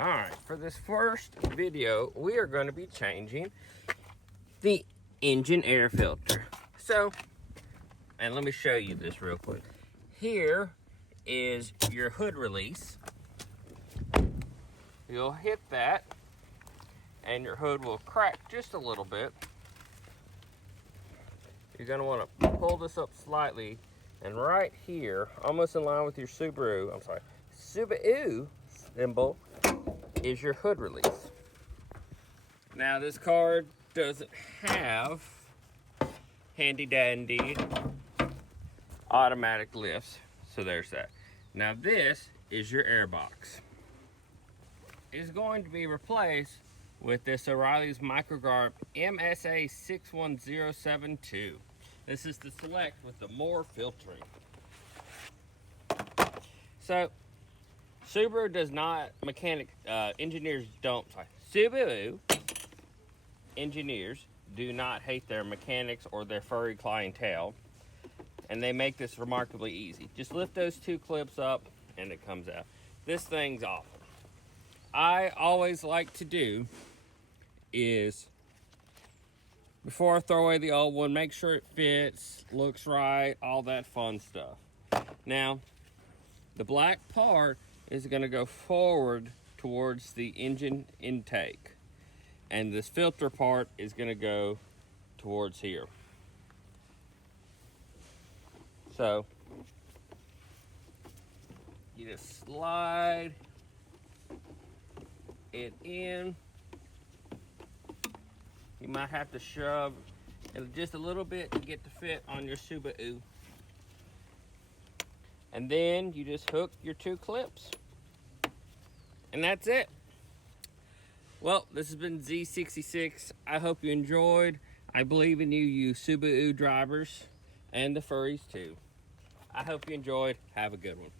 All right, for this first video, we are going to be changing the engine air filter. So, and let me show you this real quick. Here is your hood release. You'll hit that, and your hood will crack just a little bit. You're going to want to pull this up slightly, and right here, almost in line with your Subaru symbol, is your hood release. Now this car doesn't have handy dandy automatic lifts, so there's that. Now this is your air box. It's going to be replaced with this O'Reilly's Microguard MSA 61072. This is the Select with the more filtering. So Subaru does not, Subaru engineers do not hate their mechanics or their furry clientele, and they make this remarkably easy. Just lift those two clips up and it comes out. This thing's awful. I always like to do is, before I throw away the old one, make sure it fits, looks right, all that fun stuff. Now, the black part is going to go forward towards the engine intake, and this filter part is going to go towards here. So you just slide it in. You might have to shove it just a little bit to get to fit on your Subaru. And then you just hook your two clips. And that's it. Well, this has been Z66. I hope you enjoyed. I believe in you, you Subaru drivers, and the furries too. I hope you enjoyed. Have a good one.